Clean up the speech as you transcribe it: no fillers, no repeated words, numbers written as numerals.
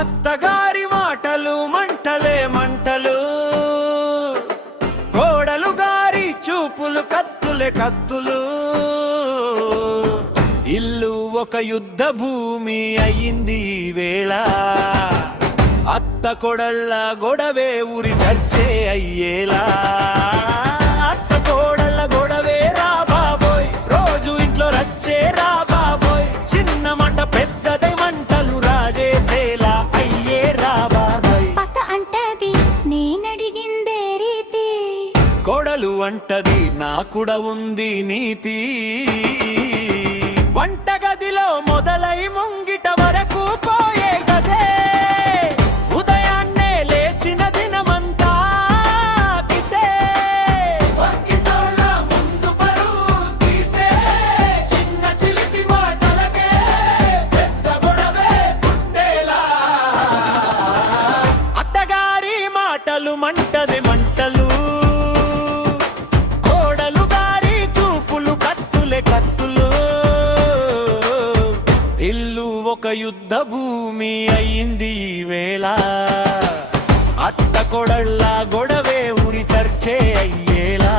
అత్తగారి మాటలు మంటలే మంటలు, కోడలు గారి చూపులు కత్తులే కత్తులు. ఇల్లు ఒక యుద్ధ భూమి అయ్యింది వేళ, అత్త కొడళ్ళ గొడవే ఊరి చర్చే అయ్యేలా. అత్త కోడళ్ళ గొడవే రా బాబోయ్, రోజు ఇంట్లో రచ్చే రా బాబోయ్. చిన్న మాట పెద్దదై మంటలు రాజేసేలా అయ్యే రా బాబోయ్. అత్త అంటది నేనడిగిందే రీతి, కోడలు అంటది నా కూడా ఉంది నీతి. వంటగదిలో మొదలై ముంగిట వరకు పోయే గదే, ఉదయాన్నే లేచిన దినమంతా కితే. ముందు పరువు తీస్తే చిన్న చిలిపి మాటలకే పెద్ద గొడవే పుట్టేలా. అత్తగారి మాటలు మంటది మంటలు, కోడలు గారి చూపులు కత్తులే కత్తులు. ఇల్లు ఒక యుద్ధ భూమి అయ్యింది వేళ, అత్త కొడళ్ళ గొడవే ఉరి చర్చే అయ్యేలా.